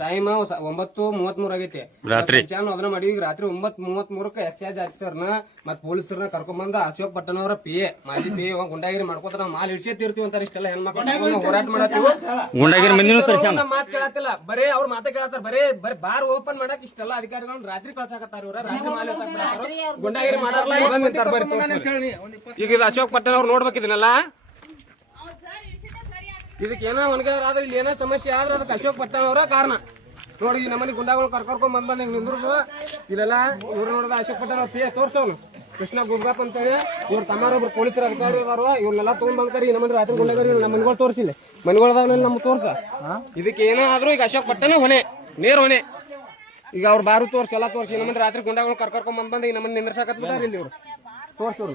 Time 9:33 ಆಗೈತಿ ರಾತ್ರಿ ಅದನ್ನ ಮಾಡಿ ರಾತ್ರಿ 9:33 ಎಕ್ಸೈಸ್ ಆಫೀಸರ್ನ ಮತ್ ಪೊಲೀಸರನ್ನ ಕರ್ಕೊಂಡ್ ಬಂದ ಅಶೋಕ್ ಪಟ್ಟಣವರ PA ಮಾಜಿ PA ಗುಂಡಾಗಿರಿ ಮಾಡ್ಕೋತ ನಾವು ಮಾಲ್ ಇಡ್ಸಿರ್ತೀವಿ ಅಂತಾರ ಇಷ್ಟೆಲ್ಲ ಹೆಣ್ಮಕ್ಳು ಹೋರಾಟ ಮಾಡತ್ತೀವಿ ಗುಂಡಾಗಿರಿ ಮಂದಿನ ಮಾತು ಕೇಳತ್ತಿಲ್ಲ ಬರೇ ಅವ್ರ ಮಾತ ಕೇಳತ್ತಾರ ಬರೇ ಬಾರ್ ಓಪನ್ ಮಾಡಕ್ ಇಷ್ಟೆಲ್ಲ ಅಧಿಕಾರಿಗಳನ್ನ ರಾತ್ರಿ ಕಳ್ಸಾಕತ್ತಾರ ಇವ್ರ ರಾತ್ರಿ ಮಾಲ್ ಗುಂಡಾಗಿರಿ ಮಾಡಾರಲ್ಲ ಈಗ ಇದು ಅಶೋಕ್ ಪಟ್ಟಣ ಅವ್ರು ನೋಡ್ಬೇಕು ಇದನ್ನೆಲ್ಲ ಇದಕ್ಕೆ ಏನೋ ಒಣಗಾರ ಆದ್ರೆ ಇಲ್ಲಿ ಏನೋ ಸಮಸ್ಯೆ ಆದ್ರೆ ಅದಕ್ಕೆ ಅಶೋಕ್ ಪಟ್ಟಣ ಅವರ ಕಾರಣ ನೋಡಿ ಈ ನಮ್ಮನೆ ಗುಂಡಾಗಳು ಕರ್ಕೊಂಡ್ ಬಂದ್ ನಿಂದ್ರು ಇಲ್ಲೆಲ್ಲ ಇವ್ರು ನೋಡಿದ ಅಶೋಕ್ ಪಟ್ಟಣ PA ತೋರ್ಸವ್ನು ಕೃಷ್ಣ ಗುರ್ಗಾಪ್ ಅಂತ ಹೇಳಿ ಇವ್ರ ತಮ್ಮಾರೊಬ್ರು ಪೊಲೀಸರ ಅಧಿಕಾರಿ ಅದಾರ ಇವ್ರನ್ನೆಲ್ಲ ತಗೊಂಡ್ ಬಂದ್ಕರಿ ನಮ್ಮ ರಾತ್ರಿ ಗುಂಡಾಗರಿ ನಮ್ಮ ಮನೆಗಳು ತೋರಿಸಿಲ್ಲ ಮನೆಗಳದಾವ ನಮ್ಗೆ ತೋರ್ಸ ಇದಕ್ಕೆ ಏನೋ ಆದ್ರೂ ಈಗ ಅಶೋಕ್ ಪಟ್ಟಣ ಹೊಣೆ ನೇರ ಹೊಣೆ ಈಗ ಅವ್ರು ಬಾರು ತೋರ್ಸಿ ಎಲ್ಲ ತೋರಿಸಿ ನಮ್ಮ ರಾತ್ರಿ ಗುಂಡಾಗಳು ಕರ್ಕೊಂಡ್ ಬಂದ್ ಈಗ ನಮ್ಮನ್ನ ನಿಂದ್ರಸಾಕತ್ ಬಿಟ್ಟಾರ ಇಲ್ಲಿ ಇವ್ರು ತೋರ್ಸೋರು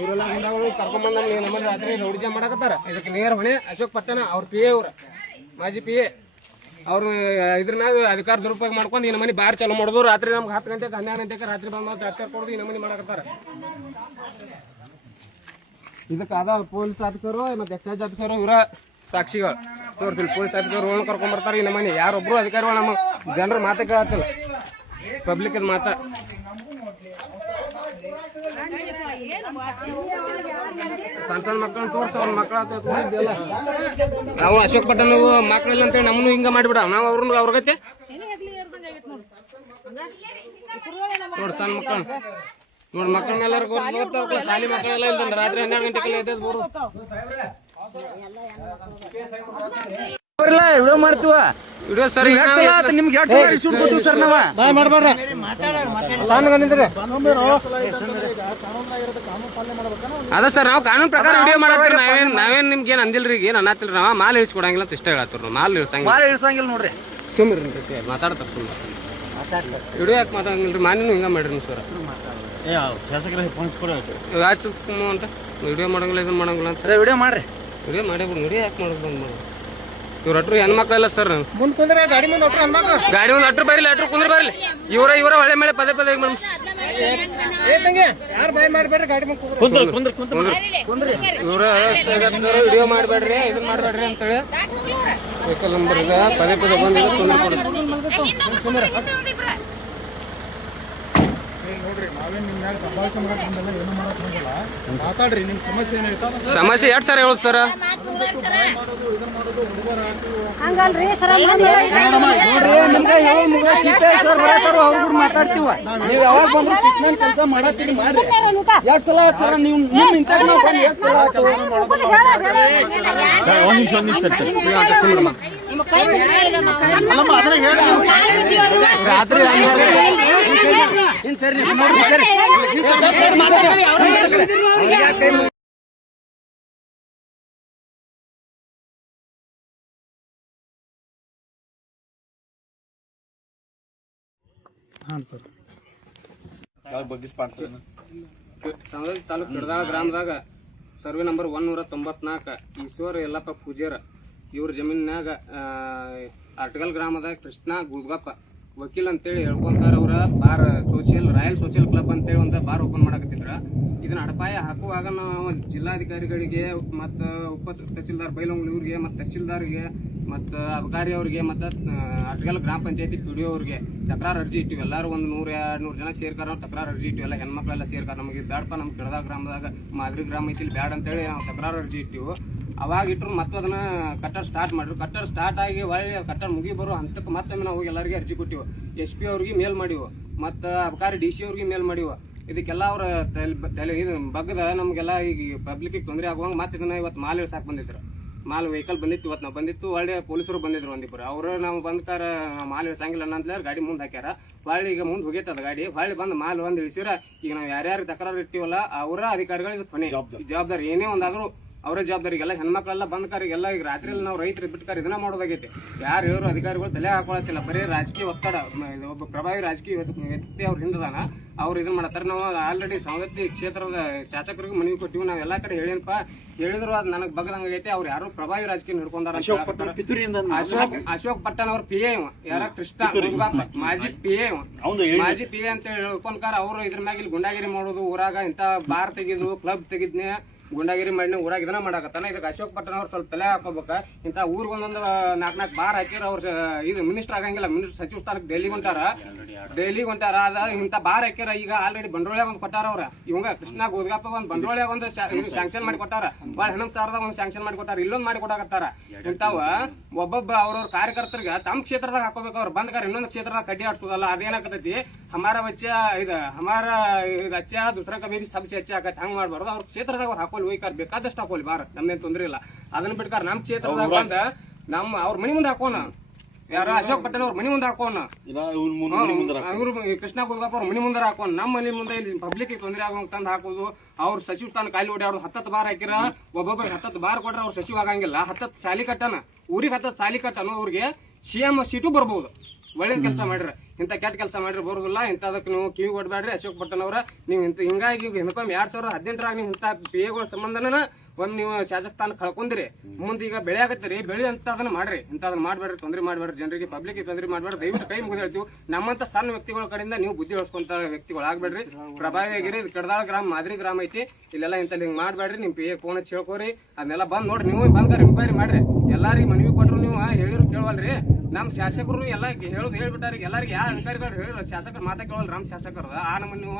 ಇವರೆಲ್ಲ ಗುಂಡಾಗಳು ಕರ್ಕೊಂಡ್ ಬಂದ ನಮ್ಮ ರಾತ್ರಿ ರೌಡಿಜ ಮಾಡಕತ್ತಾರ ಇದಕ್ಕೆ ನೇರ ಹೊಣೆ ಅಶೋಕ್ ಪಟ್ಟಣ ಅವ್ರ PA ಅವ್ರ ಮಾಜಿ PA ಅವ್ರು ಇದ್ರ ಮ್ಯಾಗ ಅಧಿಕಾರ ದುರುಪಯೋಗ ಮಾಡ್ಕೊಂಡು ಈ ನಮ್ಮನೆ ಬಾರ್ ಚಾಲು ಮಾಡೋದು ರಾತ್ರಿ ನಮ್ಗೆ 10 ಗಂಟೆಗೆ 12 ಗಂಟೆಗೆ ರಾತ್ರಿ ಬಂದ ಟಾರ್ಚರ್ ಕೊಡೋದು ಈ ನಮ್ಮನೆ ಮಾಡಕತ್ತಾರ ಇದಕ್ಕೆ ಅದ ಪೊಲೀಸ್ ಆಫೀಸರು ಮತ್ತೆ ಎಕ್ಸೈಸ್ ಆಫೀಸರು ಇವರ ಸಾಕ್ಷಿಗಳು ತೋರ್ಸಿಲ್ಲ ಪೊಲೀಸ್ ಆಫೀಸರ್ ಕರ್ಕೊಂಡ್ ಬರ್ತಾರೆ ಈ ನಮ್ಮನೆ ಯಾರೊಬ್ರು ಅಧಿಕಾರಿಗಳು ನಮ್ಮ ಜನರ ಮಾತಾ ಕೇಳತ್ತಿಲ್ಲ ಪಬ್ಲಿಕ್ ಮಾತಾ ಸಣ್ಣ ಮಕ್ಕಳನ್ನ ತೋರ್ಸ ಅವ್ರ ಮಕ್ಕಳ ನಾವು ಅಶೋಕ್ ಪಟ್ಟಣ ಮಕ್ಕಳಿಲ್ಲ ಅಂತೇಳಿ ನಮ್ಮನ್ನು ಹಿಂಗ ಮಾಡಿಬಿಡ ನಾವು ಅವ್ರಗತ್ತೆ ನೋಡಿ ಸಣ್ಣ ಮಕ್ಕಳು ನೋಡಿ ಮಕ್ಕಳ ಮೇಲೆ ಶಾಲಿ ಮಕ್ಕಳೆಲ್ಲ ಇಲ್ದಂಡ ರಾತ್ರಿ 12 ಗಂಟೆಗೆಲ್ಲ ಎದ್ದು ಬರು ವಿಡಿಯೋ ಮಾಡ್ತೀವ ವಿಡಿಯೋ ಸರಿ ನಿಮ್ಗೆ ಸರ್ ನಾವ ಅದ ಸರ್ ನಾವು ಕಾನೂನು ಪ್ರಕಾರ ವಿಡಿಯೋ ಮಾಡತ್ತೀರಿ ನಾವೇನ್ ನಿಮ್ಗೆ ಏನ್ ಅಂದಿಲ್ರಿ ಏನ್ ಅನ್ನತ್ತಿಲ್ರಿ ನಾವ್ ಮಾಲ್ ಇಳಿಸ್ಕೊಡಂಗಿಲ್ಲ ಅಂತ ಇಷ್ಟ ಹೇಳತ್ತೀವಿ ನಾವು ಮಾಲ್ ಇಳ್ಸಂಗಿಲ್ಲ ನೋಡ್ರಿ ಸುಮ್ರಿ ಮಾತಾಡ್ತಾರ ಸುಮ್ಮನೆ ವಿಡಿಯೋ ಯಾಕೆ ಮಾತಾಡಂಗಿಲ್ರಿ ಮಾನಿನೂ ಹಿಂಗ ಮಾಡ್ರಿ ನೀವು ಸರ್ ಅಂತ ವಿಡಿಯೋ ಮಾಡಂಗಿಲ್ಲ ಇದನ್ನ ಮಾಡಂಗಿಲ್ಲ ಅಂತ ವಿಡಿಯೋ ಮಾಡ್ರಿ ವಿಡಿಯೋ ಮಾಡೇ ಬಿಡು ವಿಡಿಯೋ ಯಾಕೆ ಮಾಡೋದು ಬಂದ್ ಮಾಡಿ ಇವ್ರ ಅಟ್ರು ಹೆಣ್ಮಕ್ಳೆಲ್ಲ ಸರ್ ಮುಂದ್ ಕುಂದ್ರೆ ಗಾಡಿ ಮುಂದೆ ಗಾಡಿ ಒಂದು ಅಟ್ರು ಬರಲಿ ಅಟ್ರು ಕುಂದ್ರೆ ಬರಲಿ ಇವರ ಒಳ್ಳೆ ಮೇಲೆ ಪದೇ ಪದೇ ಯಾರು ಬಾಯ್ ಮಾಡ್ಬೇಡ್ರಿ ಗಾಡಿ ಇವ್ರ ವಿಡಿಯೋ ಮಾಡ್ಬೇಡ್ರಿ ಇದನ್ನ ಮಾಡ್ಬೇಡ್ರಿ ಅಂತೇಳಿ ವೆಹಿಕಲ್ ನಂಬರ್ ಈಗ ಪದೇ ಪದೇ ಬಂದಿದೆ ತೊಂದರೆ ಕೊಡುತ್ತೆ ನೋಡ್ರಿ ನಾವೇನ್ ನಿಮ್ ಮ್ಯಾಲ ದಬ್ಬಾಳಿಕೆ ಮಾಡಕ್ ಬಂದಲ್ಲ ಏನು ಮಾಡಕ್ ಬಂದಲ್ಲ ಮಾತಾಡ್ರಿ ನಿಮ್ ಸಮಸ್ಯೆ ಏನಾಯ್ತು ಸಮಸ್ಯೆ ಎರಡು ಸರ್ ಹೇಳುದು ಸರ್ ಹಂಗಲ್ರಿ ಸರ್ ಮಾತಾಡ್ತೀವ ನೀವ್ ಯಾವಾಗ ಬಂದ್ರು ಕೃಷ್ಣನ್ ಕೆಲಸ ಮಾಡತ್ತೀರಿ ಮಾಡ್ರಿ 2 ಸಲ ಸರ್ ನೀವು ರಾತ್ರಿ ತಾಲೂಕು ಕಿಡದಾಳ ಗ್ರಾಮದಾಗ ಸರ್ವೆ ನಂಬರ್ 194 ಈಶ್ವರ ಯಲ್ಲಪ್ಪ ಪೂಜಾರ ಇವ್ರ ಜಮೀನ್ಯಾಗ ಅಟ್ಗಲ್ ಗ್ರಾಮದ ಕೃಷ್ಣ ಗುಲ್ಗಪ್ಪ ವಕೀಲ್ ಅಂತೇಳಿ ಹೇಳ್ಕೊಂತಾರ ಅವ್ರ ಬಾರ್ ರಾಯಲ್ ಸೋಷಿಯಲ್ ಕ್ಲಬ್ ಅಂತೇಳಿ ಒಂದು ಬಾರ್ ಓಪನ್ ಮಾಡಕತ್ತಿದ್ರ ಇದನ್ನ ಅಡಪಾಯ ಹಾಕುವಾಗ ನಾವು ಜಿಲ್ಲಾಧಿಕಾರಿಗಳಿಗೆ ಮತ್ತು ಉಪ ತಹಸೀಲ್ದಾರ್ ಬೈಲೊಂಗ್ಳೂರಿಗೆ ಮತ್ತು ತಹಸೀಲ್ದಾರ್ಗೆ ಮತ್ತು ಅಬಕಾರಿ ಅವ್ರಿಗೆ ಮತ್ತು ಅಟ್ಗಲ್ ಗ್ರಾಮ ಪಂಚಾಯತಿ PDO ಅವ್ರಿಗೆ ತಕರಾರು ಅರ್ಜಿ ಇಟ್ಟಿವಿ ಎಲ್ಲರೂ ಒಂದು 100-200 ಜನ ಸೇರ್ಕಾರ ತಕರಾರು ಅರ್ಜಿ ಇಟ್ಟಿವಿ ಎಲ್ಲ ಹೆಣ್ಮಕ್ಳೆಲ್ಲ ಸೇರ್ಕಾರ ನಮಗೆ ಬ್ಯಾಡಪ್ಪ ನಮ್ಗೆ ಕಿಡದ ಗ್ರಾಮದಾಗ ಮಾದರಿ ಗ್ರಾಮ ಐತಿ ಬ್ಯಾಡ ಅಂತೇಳಿ ನಾವು ತಕರಾರು ಅರ್ಜಿ ಇಟ್ಟಿವು ಅವಾಗ ಇಟ್ಟರು ಮತ್ತೆ ಅದನ್ನ ಕಟ್ಟರ್ ಸ್ಟಾರ್ಟ್ ಮಾಡ್ರು ಕಟ್ಟರ್ ಸ್ಟಾರ್ಟ್ ಆಗಿ ಒಳ್ಳೆ ಕಟ್ಟರ್ ಮುಗಿ ಬರೋ ಹಂತಕ್ಕೆ ಮತ್ತೊಮ್ಮೆ ನಾವು ಎಲ್ಲರಿಗೆ ಅರ್ಜಿ ಕೊಟ್ಟಿವು SP ಅವ್ರಿಗೆ ಮೇಲ್ ಮಾಡಿವು ಮತ್ತು ಅಬಕಾರಿ DC ಅವ್ರಿಗೆ ಮೇಲ್ ಮಾಡಿವು ಇದಕ್ಕೆಲ್ಲ ಅವ್ರ ತಲೆ ಇದು ಬಗ್ಗದ ನಮಗೆಲ್ಲ ಈಗ ಪಬ್ಲಿಕ್ಗೆ ತೊಂದರೆ ಆಗುವಂಗೆ ಮತ್ತೆ ಇದನ್ನ ಇವತ್ತು ಮಾಲ್ ಇಳ್ಸಾಕ್ ಬಂದಿದ್ರು ಮಾಲ್ ವೆಹಿಕಲ್ ಬಂದಿತ್ತು ಇವತ್ತು ನಾವು ಬಂದಿತ್ತು ಒಳ್ಳೆ ಪೊಲೀಸರು ಬಂದಿದ್ರು ಒಂದಿಬ್ಬರು ಅವರು ನಾವು ಬಂದ್ಕಾರ ಮಾಲ್ ಇಳಿಸಂಗಿಲ್ಲ ಅಂತೇಳಿ ಗಾಡಿ ಮುಂದೆ ಹಾಕ್ಯಾರ ಹೊಳ್ಳಿ ಈಗ ಮುಂದೆ ಹೋಗೈತದ ಗಾಡಿ ಹೊಳ್ಳಿ ಬಂದು ಮಾಲ್ ಒಂದು ಇಳಿಸಿರ ಈಗ ನಾವು ಯಾರ್ಯಾರು ತಕರಾರು ಇರ್ತೀವಲ್ಲ ಅವರ ಅಧಿಕಾರಿಗಳು ಕೊನೆ ಜವಾಬ್ದಾರಿ ಏನೇ ಒಂದಾದ್ರು ಅವರ ಜವಾಬ್ದಾರಿಗೆಲ್ಲ ಹೆಣ್ಮಕ್ಳೆಲ್ಲ ಬಂದ್ಕಾರಿಗೆಲ್ಲ ಈಗ ರಾತ್ರಿ ನಾವು ರೈತರು ಬಿಟ್ಕಾರ ಇದನ್ನ ಮಾಡೋದಾಗೈತೆ ಯಾರು ಇವರು ಅಧಿಕಾರಿಗಳು ತಲೆ ಹಾಕೊಳತ್ತಿಲ್ಲ ಬರೀ ರಾಜಕೀಯ ಒತ್ತಡ ಒಬ್ಬ ಪ್ರಭಾವಿ ರಾಜಕೀಯ ವ್ಯಕ್ತಿ ಅವ್ರ ಹಿಂದದಾನ ಅವ್ರು ಇದನ್ನ ಮಾಡತ್ತಾರ ನಾವು ಆಲ್ರೆಡಿ ಸವದತ್ತಿ ಕ್ಷೇತ್ರದ ಶಾಸಕರಿಗೆ ಮನವಿ ಕೊಟ್ಟಿವಿ ನಾವು ಎಲ್ಲಾ ಕಡೆ ಹೇಳಿನಪ್ಪ ಹೇಳಿದ್ರು ಅದು ನನಗೆ ಬಗ್ಗದಂಗೈತೆ ಅವ್ರು ಯಾರು ಪ್ರಭಾವಿ ರಾಜಕೀಯ ನಡ್ಕೊಂಡಾರ ಅಶೋಕ್ ಪಟ್ಟಣ ಅವ್ರ PA ಯಾರ ಕೃಷ್ಣ ಮಾಜಿ PA ಮಾಜಿ PA ಅಂತ ಹೇಳ್ಕೊಂಡ್ಕಾರ ಅವ್ರು ಇದ್ರ ಮ್ಯಾಗ ಇಲ್ಲಿ ಗುಂಡಾಗಿರಿ ಮಾಡೋದು ಊರಾಗ ಇಂತ ಬಾರ್ ತೆಗಿದು ಕ್ಲಬ್ ತೆಗಿದ್ನೆ ಗುಂಡಾಗಿರಿ ಮಾಡಿ ಊರಾಗ ಇದನ್ನ ಮಾಡಾಕತ್ತಾನ. ಇದಕ್ಕೆ ಅಶೋಕ್ ಪಟ್ಟಣ ಅವ್ರು ಸ್ವಲ್ಪ ತಲೆ ಹಾಕೋಬೇಕ. ಇಂಥ ಊರಿಗೊಂದೊಂದು 4 ಬಾರ್ ಹಾಕಿರ ಅವ್ರು ಇದು ಮಿನಿಸ್ಟರ್ ಆಗಂಗಿಲ್ಲ. ಮಿನಿಸ್ಟರ್ ಸಚಿವ ಸ್ಥಾನಕ್ಕೆ ಡೆಲ್ಲಿಗೆ ಹೊಂಟಾರ. ಅದ ಇಂಥ ಬಾರ್ ಹಾಕಿರ. ಈಗ ಆಲ್ರೆಡಿ ಬಂಡವಾಳ ಒಂದು ಕೊಟ್ಟಾರ ಅವ್ರ. ಇವಂಗ ಕೃಷ್ಣ ಗೋದ್ಗಾಪ ಒಂದು ಬಂಡವಾಳ ಒಂದು ಸ್ಯಾಂಕ್ಷನ್ ಮಾಡಿ ಕೊಟ್ಟಾರ. ಭಾಳ 11,000 ಒಂದು ಸ್ಯಾಂಕ್ಷನ್ ಮಾಡಿ ಕೊಟ್ಟಾರ. ಇಲ್ಲೊಂದು ಮಾಡಿ ಕೊಡಾಕತ್ತಾರ. ಇಂಥವ ಒಬ್ಬೊಬ್ಬ ಅವ್ರವ್ರ ಕಾರ್ಯಕರ್ತರಿಗೆ ತಮ್ಮ ಕ್ಷೇತ್ರದಾಗ ಹಾಕೋಬೇಕು. ಅವ್ರು ಬಂದ್ಕಾರ ಇನ್ನೊಂದು ಕ್ಷೇತ್ರದಾಗ ಕಡ್ಡಿ ಆಡ್ಸೋದಲ್ಲ. ಅದೇನಾಗತೈತಿ ಹಮಾರ ಬಚ್ಚ ಹಮಾರ ಅಚ್ಚ ದುಸರಾ ಕಬೀರಿ ಸಬ್ಸಿ ಅಚ್ಚ ಆಗತ್ತೆ. ಹಂಗ್ ಮಾಡ್ಬಾರ್ದು. ಅವ್ರ ಕ್ಷೇತ್ರದಾಗ ಅವ್ರು ಹಾಕೋಲಿ ಹೋಯ್ಕಾರ ಬೇಕಾದಷ್ಟು ಹಾಕೋಲಿ ಬಾರ, ನಮ್ದೇನ್ ತೊಂದ್ರೆ ಇಲ್ಲ. ಅದನ್ನ ಬಿಟ್ಕಾರ ನಮ್ಮ ಕ್ಷೇತ್ರದಾಗ ಬಂದ ಅವ್ರ ಮನಿ ಮುಂದೆ ಹಾಕೋಣ. ಯಾರ ಅಶೋಕ್ ಪಟ್ಟಣ ಅವ್ರ ಮನಿ ಮುಂದೆ ಹಾಕೋಣ. ಇವ್ರು ಕೃಷ್ಣ ಗೋದ್ಗಾಪ ಅವ್ರ ಮನಿ ಮುಂದೆ ಹಾಕೋಣ. ನಮ್ಮ ಮನಿ ಮುಂದೆ ಇಲ್ಲಿ ಪಬ್ಲಿಕ್ ತೊಂದರೆ ಆಗೋ ತಂದು ಹಾಕೋದು. ಅವ್ರ ಸಚಿವ ಸ್ಥಾನ ಕಾಲಿ ಓಡಾಡೋದು. 10 ಬಾರ್ ಹಾಕಿರ. ಒಬ್ಬೊಬ್ಬರಿಗೆ 10 ಬಾರ್ ಕೊಟ್ರೆ ಅವ್ರ ಸಚಿವ ಆಗಂಗಿಲ್ಲ. 10 ಸಾಲಿ ಕಟ್ಟನ ಊರಿಗೆ 10 ಸಾಲಿ ಕಟ್ಟನು. ಅವ್ರಿಗೆ CM ಸೀಟು ಬರ್ಬೋದು. ಒಳ್ಳೇದ್ ಕೆಲಸ ಮಾಡ್ರಿ. ಇಂಥ ಕೆಟ್ಟ ಕೆಲಸ ಮಾಡ್ರಿ ಬರೋದಿಲ್ಲ. ಇಂಥದಕ್ಕೆ ನೀವು ಕಿವಿ ಕೊಡ್ಬೇಡ್ರಿ. ಅಶೋಕ್ ಪಟ್ಟಣ ಅವ್ರ ನೀವು ಹಿಂಗಾಗಿ ಹಿಂದಕ್ಕೊಮ್ಮೆ 2018 ನೀವು ಇಂಥ PA ಸಂಬಂಧನ ಒಂದ್ ನೀವು ಶಾಸಕ ಸ್ಥಾನ ಕಳ್ಕೊಂಡ್ರಿ. ಮುಂದೆ ಈಗ ಬೆಳೆ ಆಗತ್ತೀರಿ. ಬೆಳೆ ಅಂತ ಅದನ್ನ ಮಾಡ್ರಿ. ಇಂಥದನ್ನ ಮಾಡ್ಬೇಡ್ರಿ. ತೊಂದರೆ ಮಾಡ್ಬೇಡ್ರಿ. ಜನರಿಗೆ ಪಬ್ಲಿಕ್ ತೊಂದರೆ ಮಾಡ್ಬೇಡ್ರಿ. ದಯವಿಟ್ಟು ಕೈ ಮುಗಿದು ಹೇಳ್ತೀವಿ. ನಮ್ಮಂತ ಸಣ್ಣ ವ್ಯಕ್ತಿಗಳ ಕಡೆಯಿಂದ ನೀವು ಬುದ್ಧಿ ಹೊಡ್ಸ್ಕೊಂತ ವ್ಯಕ್ತಿಗಳು ಆಗ್ಬೇಡ್ರಿ. ಪ್ರಭಾವಿಯಾಗಿರಿ. ಇದು ಕಡದಾಳ ಗ್ರಾಮ ಮಾದರಿ ಗ್ರಾಮ ಐತಿ. ಇಲ್ಲೆಲ್ಲ ಇಂಥಲ್ಲಿ ಹಿಂಗ್ ಮಾಡ್ಬೇಡ್ರಿ. ನಿಮ್ PA ಫೋನ್ ಹಚ್ಚಿ ಹೇಳ್ಕೋರಿ. ಅದನ್ನೆಲ್ಲ ಬಂದ್ ನೋಡ್ರಿ. ನೀವು ಬಂದ್ಕಾರ ಇನ್ಕ್ವೈರಿ ಮಾಡ್ರಿ. ಎಲ್ಲಾರಿಗೆ ಮನವಿ ಕೊಟ್ರು ನೀವು ಹೇಳಿರು ಕೇಳವಲ್ರಿ. ನಮ್ ಶಾಸಕರು ಎಲ್ಲ ಹೇಳ್ಬಿಟ್ಟಾರ. ಎಲ್ಲಾರಿಗೆ ಯಾವ ಅಧಿಕಾರಿಗಳು ಹೇಳಿದ್ರು ಶಾಸಕರು ಮಾತಾ ಕೇಳವಲ್ರಿ. ನಮ್ ಶಾಸಕರು ಆ ನಮ್ಮನ್ನ ನೀವು